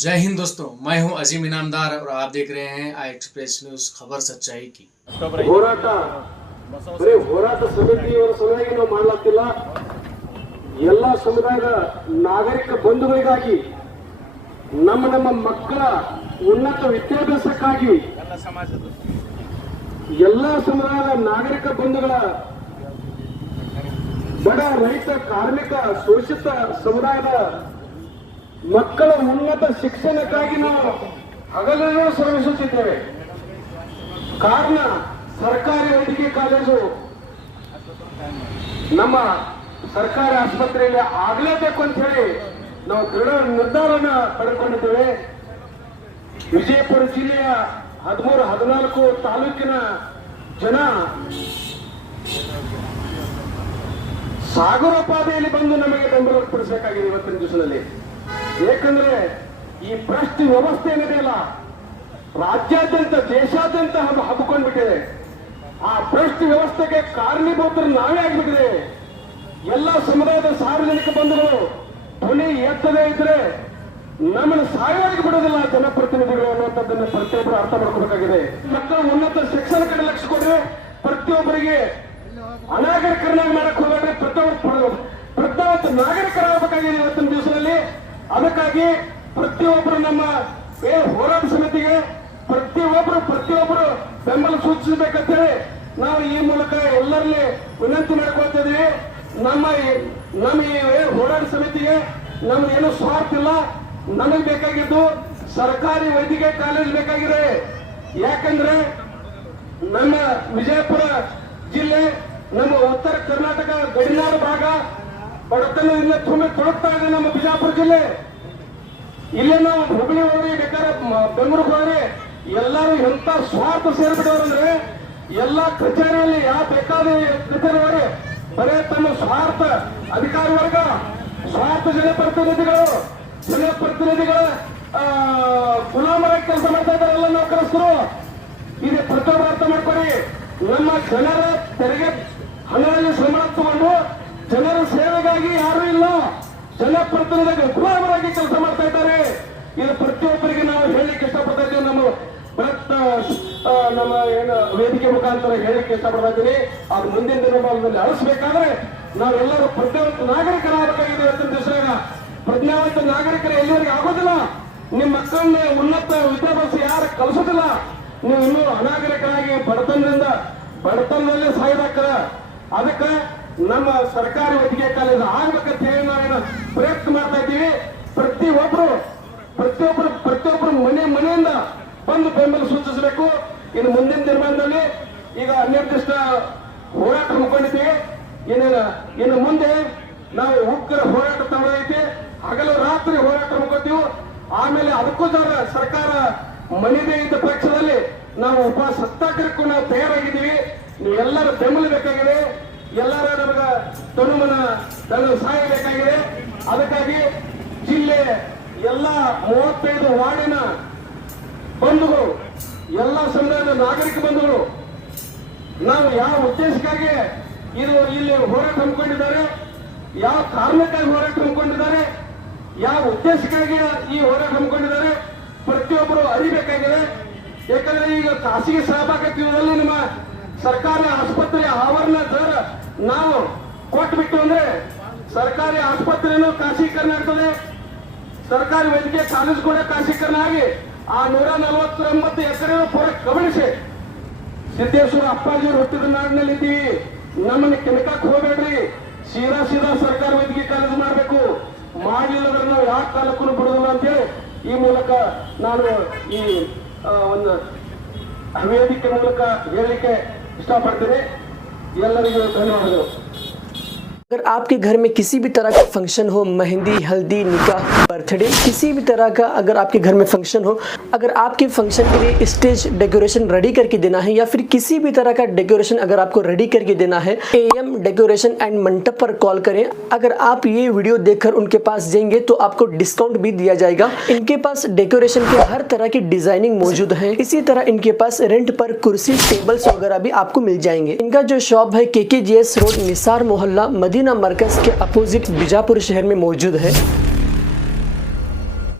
जय हिंद दोस्तों मैं हूं अजीम इनामदार और आप देख रहे हैं आई एक्सप्रेस न्यूज खबर सच्चाई की ಹೋರಾಟ ಬರೀ ಹೋರಾಟ ಸಮಿತಿಯವರ ಸಲುವಾಗಿ ನಾವು ಮಾಡಲಾಗ್ತಿಲ್ಲ ಎಲ್ಲ ಸಮುದಾಯದ ನಾಗರಿಕ ಬಂಧುಗಳಿಗಾಗಿ ನಮ್ಮ ನಮ್ಮ ಮಕ್ಕಳ ಉನ್ನತ ವಿದ್ಯಾಭ್ಯಾಸಕ್ಕಾಗಿ ಎಲ್ಲ ಸಮುದಾಯದ ನಾಗರಿಕ ಬಂಧುಗಳ ಬಡ ರೈತ ಕಾರ್ಮಿಕ ಶೋಷಿತ ಸಮುದಾಯದ ಮಕ್ಕಳ ಉನ್ನತ ಶಿಕ್ಷಣಕ್ಕಾಗಿ ನಾವು ಹಗಲೆಲ್ಲೂ ಶ್ರಮಿಸುತ್ತಿದ್ದೇವೆ. ಕಾರಣ ಸರ್ಕಾರಿ ವೈದ್ಯಕೀಯ ಕಾಲೇಜು. ನಮ್ಮ ಸರ್ಕಾರಿ ಆಸ್ಪತ್ರೆಯಲ್ಲಿ ಆಗಲೇಬೇಕು ಅಂತ ಹೇಳಿ ನಾವು ದೃಢ ನಿರ್ಧಾರನ ಪಡೆದುಕೊಂಡಿದ್ದೇವೆ. ವಿಜಯಪುರ ಜಿಲ್ಲೆಯ ಹದಿಮೂರು, ಹದಿನಾಲ್ಕು ತಾಲೂಕಿನ ಜನ ಸಾಗರೋಪಾದಿಯಲ್ಲಿ ಬಂದು ನಮಗೆ ಬೆಂಬಲ ಪಡಿಸಬೇಕಾಗಿದೆ ಇವತ್ತಿನ ದಿವಸದಲ್ಲಿ. ಏಕೆಂದ್ರೆ ಈ ಭ್ರಷ್ಟ ವ್ಯವಸ್ಥೆ ಏನಿದೆಯಲ್ಲ ರಾಜ್ಯಾದ್ಯಂತ, ದೇಶಾದ್ಯಂತ ಹಬ್ಬ ಹಬ್ಬಿಕೊಂಡ್ಬಿಟ್ಟಿದೆ ಆ ಭ್ರಷ್ಟ ವ್ಯವಸ್ಥೆಗೆ ಕಾರಣೀಭೂತರು ನಾವೇ ಆಗ್ಬಿಟ್ಟಿದೆ. ಎಲ್ಲ ಸಮುದಾಯದ ಸಾರ್ವಜನಿಕ ಬಂಧುಗಳು ಧ್ವನಿ ಎತ್ತದೇ ಇದ್ರೆ ನಮ್ಮನ್ನು ಸಾಯವಾಗಿ ಬಿಡೋದಿಲ್ಲ ಜನಪ್ರತಿನಿಧಿಗಳು ಅನ್ನುವಂಥದ್ದನ್ನು ಪ್ರತಿಯೊಬ್ಬರು ಅರ್ಥ ಮಾಡ್ಕೋಬೇಕಾಗಿದೆ. ಮಕ್ಕಳ ಉನ್ನತ ಶಿಕ್ಷಣ ಕಡೆ ಲಕ್ಷ ಕೊಟ್ರೆ ಪ್ರತಿಯೊಬ್ಬರಿಗೆ ಅನಾಗರಿಕರನ್ನಾಗಿ ಮಾಡಕ್ ಹೋಗಬೇಡ್ರಿ ಪ್ರತಿಯೊಬ್ಬರು ಪ್ರಜ್ಞಾವಂತ ನಾಗರಿಕರಾಗಬೇಕಾಗಿದೆ ಇವತ್ತಿನ ದಿವಸದಲ್ಲಿ. ಅದಕ್ಕಾಗಿ ಪ್ರತಿಯೊಬ್ಬರು ನಮ್ಮ ಹೋರಾಟ ಸಮಿತಿಗೆ ಪ್ರತಿಯೊಬ್ಬರು ಪ್ರತಿಯೊಬ್ಬರು ಬೆಂಬಲ ಸೂಚಿಸಬೇಕಂತೇಳಿ ನಾವು ಈ ಮೂಲಕ ಎಲ್ಲರಲ್ಲಿ ವಿನಂತಿ ಮಾಡ್ಕೊಳ್ತಾ ಇದೀವಿ ನಮ್ಮ ನಮ್ಮ ಈ ಹೋರಾಟ ಸಮಿತಿಗೆ ನಮ್ಗೆ ಏನು ಸ್ವಾರ್ಥ ಇಲ್ಲ. ನಮಗೆ ಬೇಕಾಗಿದ್ದು ಸರ್ಕಾರಿ ವೈದ್ಯಕೀಯ ಕಾಲೇಜ್ ಬೇಕಾಗಿದೆ. ಯಾಕಂದ್ರೆ ನಮ್ಮ ವಿಜಯಪುರ ಜಿಲ್ಲೆ, ನಮ್ಮ ಉತ್ತರ ಕರ್ನಾಟಕ ಗಡಿನಾಡು ಭಾಗ ಬಡತನದಿಂದ ತುಂಬಿ ತೊಡಗ್ತಾ ಇದೆ ನಮ್ಮ ಬಿಜಾಪುರ ಜಿಲ್ಲೆ. ಇಲ್ಲೇ ನಾವು ಹುಬ್ಳಿ ಹೋದ್ರಿ ಬೇಕಾದ್ರೆ ಬೆಂಗಳೂರು ಹೋಗ್ರಿ ಎಲ್ಲರೂ ಎಂತ ಸ್ವಾರ್ಥ ಸೇರ್ಬಿಟ್ಟವ್ರಂದ್ರೆ ಎಲ್ಲಾ ಕಚೇರಿಯಲ್ಲಿ ಯಾವ ಬೇಕಾದ ಕಚೇರಿ ಬರೇ ತಮ್ಮ ಸ್ವಾರ್ಥ ಅಧಿಕಾರಿ ವರ್ಗ, ಸ್ವಾರ್ಥ ಜನಪ್ರತಿನಿಧಿಗಳು, ಜನಪ್ರತಿನಿಧಿಗಳ ಗುಲಾಮರ ಕೆಲಸ ಮಾಡ್ತಾ ಇದ್ದಾರೆಲ್ಲ ನೌಕರಸ್ಥರು ಇದು ಪ್ರತಿಯೊಬ್ಬರು ಅರ್ಥ ಮಾಡ್ಕೊಳ್ಳಿ. ನಮ್ಮ ಜನರ ತೆರಿಗೆ ಹಣದಲ್ಲಿ ಶ್ರಮ ತಗೊಂಡು ಜನರ ಸೇವೆಗಾಗಿ ಯಾರು ಇಲ್ಲ. ಜನಪ್ರತಿನಿಧಿಗಳು ಗುಲಾಮರಾಗಿ ಕೆಲಸ ಮಾಡ್ತಾ ಇದ್ದಾರೆ. ಇದು ಪ್ರತಿಯೊಬ್ಬರಿಗೆ ನಾವು ಹೇಳಿಕ್ಕೆ ಇಷ್ಟಪಡ್ತಾ ಇದ್ದೀವಿ. ನಮ್ಮ ಬೃಹತ್ ನಮ್ಮ ಏನು ವೇದಿಕೆ ಮುಖಾಂತರ ಹೇಳಲಿಕ್ಕೆ ಇಷ್ಟಪಡ್ತಾ ಇದ್ದೀನಿ ಅದು ಮುಂದಿನ ದಿನಮಾನದಲ್ಲಿ ಅಳಿಸ್ಬೇಕಾದ್ರೆ ನಾವೆಲ್ಲರೂ ಪ್ರಜ್ಞಾವಂತ ನಾಗರಿಕರಾಗಬೇಕಾಗಿದೆ ಇವತ್ತಿನ ದಿವಸ ಪ್ರಜ್ಞಾವಂತ ನಾಗರಿಕರು ಎಲ್ಲಿವರೆಗೆ ಆಗೋದಿಲ್ಲ. ನಿಮ್ಮ ಮಕ್ಕಳನ್ನ ಉನ್ನತ ವಿದ್ಯಾಭ್ಯಾಸ ಯಾರು ಕಲಿಸೋದಿಲ್ಲ. ನೀವು ಇನ್ನೂ ಅನಾಗರಿಕರಾಗಿ ಬಡತನದಿಂದ ಬಡತನದಲ್ಲೇ ಸಾಯ್ದಾಕರ. ಅದಕ್ಕೆ ನಮ್ಮ ಸರ್ಕಾರಿ ವೈದ್ಯಕೀಯ ಕಾಲೇಜ್ ಆಗ್ಬೇಕಂತ ಹೇಳಿ ನಾವೇನು ಪ್ರಯತ್ನ ಮಾಡ್ತಾ ಇದ್ದೀವಿ. ಪ್ರತಿಯೊಬ್ರು ಪ್ರತಿಯೊಬ್ರು ಪ್ರತಿಯೊಬ್ರು ಮನೆ ಮನೆಯಿಂದ ಬಂದು ಬೆಂಬಲ ಸೂಚಿಸಬೇಕು. ಇನ್ನು ಮುಂದಿನ ದಿನಮಾನದಲ್ಲಿ ಈಗ ಅನಿರ್ದಿಷ್ಟ ಹೋರಾಟ ಹಮ್ಮಿಕೊಂಡಿದ್ದೀವಿ ಇನ್ನು ಇನ್ನು ಮುಂದೆ ನಾವು ಉಗ್ರ ಹೋರಾಟ ತಗೊಳ್ಳೈತಿ ಹಗಲು ರಾತ್ರಿ ಹೋರಾಟ ಹಮ್ಮಿಕೊತೀವಿ ಆಮೇಲೆ ಅದಕ್ಕೂ ಸಹ ಸರ್ಕಾರ ಮನೆದೇ ಇದ್ದ ಪಕ್ಷದಲ್ಲಿ ನಾವು ಉಪ ಸತ್ತಾಗ್ರಕ್ಕೂ ನಾವು ತಯಾರಾಗಿದ್ದೀವಿ. ನೀವೆಲ್ಲರೂ ಬೆಂಬಲ ಬೇಕಾಗಿದೆ. ಎಲ್ಲರ ನಮಗ ತನುಮನ ನನ್ನ ಸಹಾಯ ಬೇಕಾಗಿದೆ ಅದಕ್ಕಾಗಿ ಜಿಲ್ಲೆ ಎಲ್ಲ ಮೂವತ್ತೈದು ವಾರ್ಡಿನ ಬಂಧುಗಳು, ಎಲ್ಲ ಸಮುದಾಯದ ನಾಗರಿಕ ಬಂಧುಗಳು, ನಾವು ಯಾವ ಉದ್ದೇಶಕ್ಕಾಗಿ ಇದು ಇಲ್ಲಿ ಹೋರಾಟ ಹಮ್ಮಿಕೊಂಡಿದ್ದಾರೆ, ಯಾವ ಕಾರಣಕ್ಕಾಗಿ ಹೋರಾಟ ಹಮ್ಮಿಕೊಂಡಿದ್ದಾರೆ, ಯಾವ ಉದ್ದೇಶಕ್ಕಾಗಿ ಈ ಹೋರಾಟ ಹಮ್ಮಿಕೊಂಡಿದ್ದಾರೆ, ಪ್ರತಿಯೊಬ್ಬರು ಅರಿಬೇಕಾಗಿದೆ. ಯಾಕಂದ್ರೆ ಈಗ ಖಾಸಗಿ ಸಹಭಾಗಿತ್ವದಲ್ಲಿ ನಮ್ಮ ಸರ್ಕಾರಿ ಆಸ್ಪತ್ರೆಯ ಆವರಣ ದರ ನಾವು ಕೊಟ್ಬಿಟ್ಟು ಅಂದ್ರೆ ಸರ್ಕಾರಿ ಆಸ್ಪತ್ರೆನೂ ಖಾಸಗೀಕರಣ ಆಗ್ತದೆ. ಸರ್ಕಾರಿ ವೈದ್ಯಕೀಯ ಕಾಲೇಜು ಕೂಡ ಖಾಸೀಕರಣ ಆಗಿ ಆ ನೂರ ನಲವತ್ತೊಂಬತ್ತು ಎಕರೆ ಪೂರ ಗಮನಿಸಿ ಸಿದ್ದೇಶ್ವರ ಅಪ್ಪಾಜಿ ಹುಟ್ಟಿದ ನಾಡಿನಲ್ಲಿ ಇದ್ದೀವಿ ನಮ್ಮನ್ನ ಕೆಣಕಕ್ಕೆ ಹೋಗ್ಬೇಡ್ರಿ. ಸೀದಾ ಸೀದಾ ಸರ್ಕಾರಿ ವೈದ್ಯಕೀಯ ಕಾಲೇಜು ಮಾಡಬೇಕು. ಮಾಡಿಲ್ಲದ್ರೆ ನಾವು ಯಾವ ಕಾಲಕ್ಕೂ ಬಿಡುದಿಲ್ಲ ಅಂತೇಳಿ ಈ ಮೂಲಕ ನಾನು ಈ ಒಂದು ವೇದಿಕೆ ಮೂಲಕ ಹೇಳಲಿಕ್ಕೆ ಇಷ್ಟಪಡ್ತೀನಿ. ಎಲ್ಲರಿಗೂ ಧನ್ಯವಾದಗಳು. अगर आपके घर में किसी भी तरह का फ़ंक्शन हो, मेहंदी, हल्दी, निकाह बर्थडे किसी भी तरह का अगर आपके घर में फ़ंक्शन हो, अगर आपके फ़ंक्शन के लिए स्टेज डेकोरेशन रेडी करके देना है या फिर किसी भी तरह का डेकोरेशन अगर आपको रेडी करके देना है एम डेकोरेशन एंड मंडप पर कॉल करें। अगर आप ये वीडियो देखकर उनके पास जाएँगे तो आपको डिस्काउंट भी दिया जाएगा। इनके पास डेकोरेशन के हर तरह की डिज़ाइनिंग मौजूद है। इसी तरह इनके पास रेंट पर कुर्सी टेबल्स वगैरह भी आपको मिल जाएँगे। इनका जो शॉप है के के जी एस रोड निसार मोहल्ला मदीना मरकज के अपोजिट बीजापुर शहर में मौजूद है।